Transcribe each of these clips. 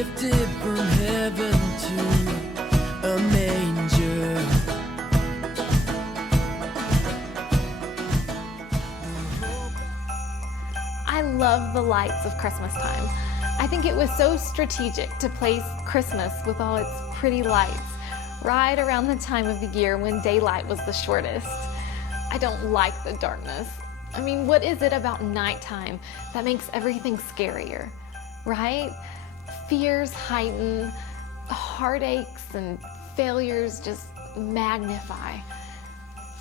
lifted from heaven to a manger. I love the lights of Christmas time. I think it was so strategic to place Christmas with all its pretty lights right around the time of the year when daylight was the shortest. I don't like the darkness. I mean, what is it about nighttime that makes everything scarier, right? Fears heighten, heartaches and failures just magnify.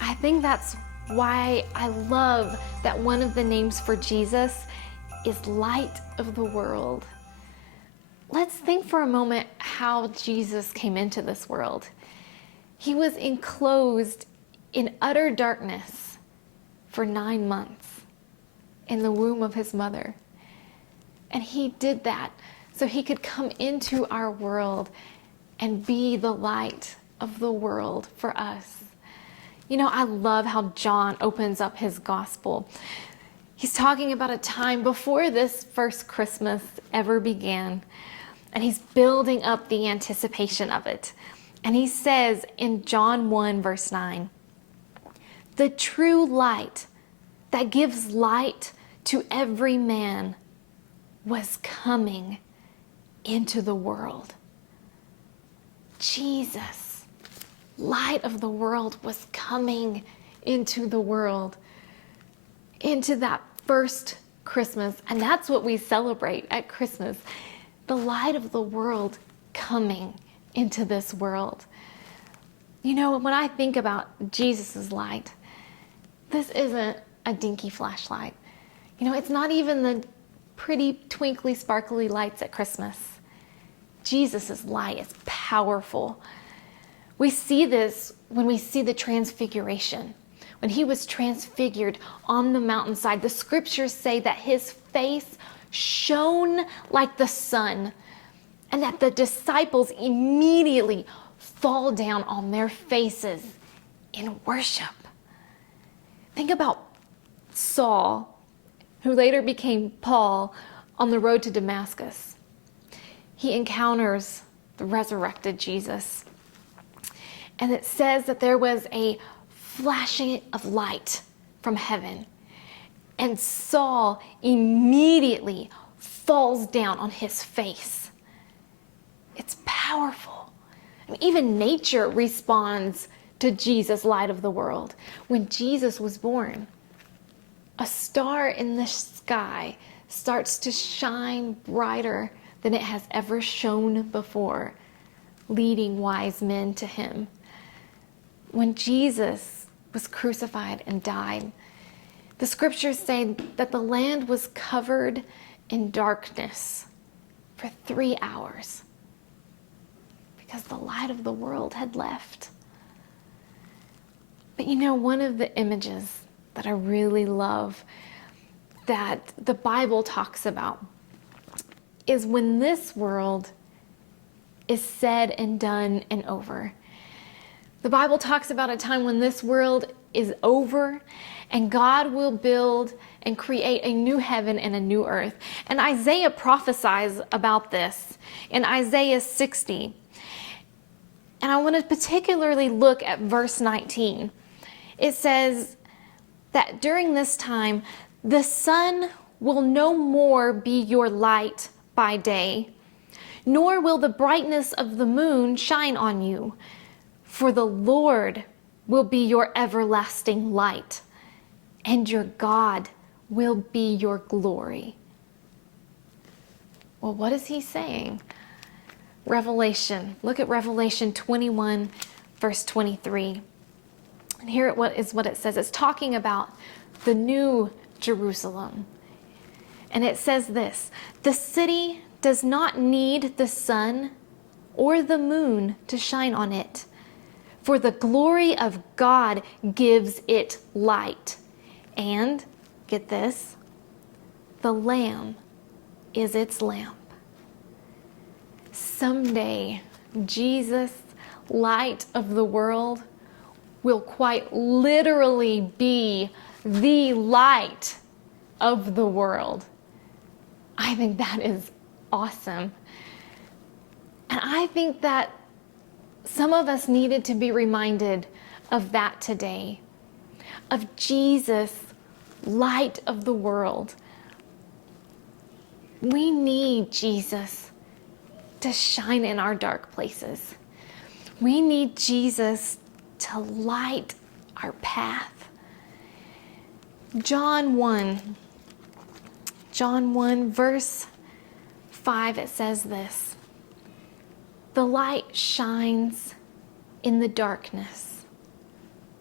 I think that's why I love that one of the names for Jesus is Light of the World. Let's think for a moment how Jesus came into this world. He was enclosed in utter darkness for 9 months in the womb of his mother. And he did that so he could come into our world and be the light of the world for us. You know, I love how John opens up his gospel. He's talking about a time before this first Christmas ever began, and he's building up the anticipation of it. And he says in John 1, verse 9, "The true light that gives light to every man was coming into the world." Jesus, Light of the world, was coming into the world, into that first Christmas. And that's what we celebrate at Christmas, the light of the world coming into this world. You know, when I think about Jesus's light, this isn't a dinky flashlight. You know, it's not even the pretty twinkly sparkly lights at Christmas. Jesus's light is powerful. We see this when we see the transfiguration. When he was transfigured on the mountainside, the scriptures say that his face shone like the sun, and that the disciples immediately fall down on their faces in worship. Think about Saul, who later became Paul, on the road to Damascus. He encounters the resurrected Jesus. And it says that there was a flashing of light from heaven. And Saul immediately falls down on his face. It's powerful. I mean, even nature responds to Jesus, Light of the world. When Jesus was born, a star in the sky starts to shine brighter than it has ever shone before, leading wise men to him. When Jesus was crucified and died, the scriptures say that the land was covered in darkness for 3 hours because the light of the world had left. But you know, one of the images that I really love that the Bible talks about is when this world is said and done and over. The Bible talks about a time when this world is over and God will build and create a new heaven and a new earth. And Isaiah prophesies about this in Isaiah 60. And I want to particularly look at verse 19. It says that during this time, the sun will no more be your light by day, nor will the brightness of the moon shine on you, for the Lord will be your everlasting light, and your God will be your glory. Well, what is he saying? Revelation. Look at Revelation 21, verse 23. And here is what it says. It's talking about the new Jerusalem. And it says this: "The city does not need the sun or the moon to shine on it, for the glory of God gives it light. And," get this, "the Lamb is its lamp." Someday, Jesus, Light of the world, will quite literally be the light of the world. I think that is awesome. And I think that some of us needed to be reminded of that today, of Jesus, light of the world. We need Jesus to shine in our dark places. We need Jesus to light our path. John 1 verse 5, it says this: "The light shines in the darkness,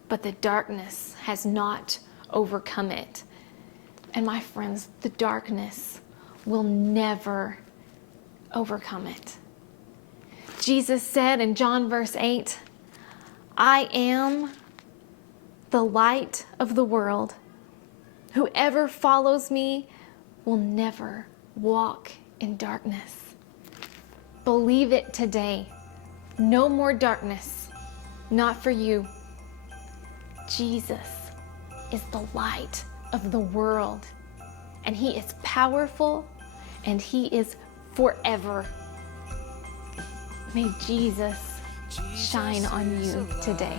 but the darkness has not overcome it." And my friends, the darkness will never overcome it. Jesus said in John verse 8, "I am the light of the world. Whoever follows me will never walk in darkness." Believe it today. No more darkness. Not for you. Jesus is the light of the world, and he is powerful, and he is forever. May Jesus shine on you today.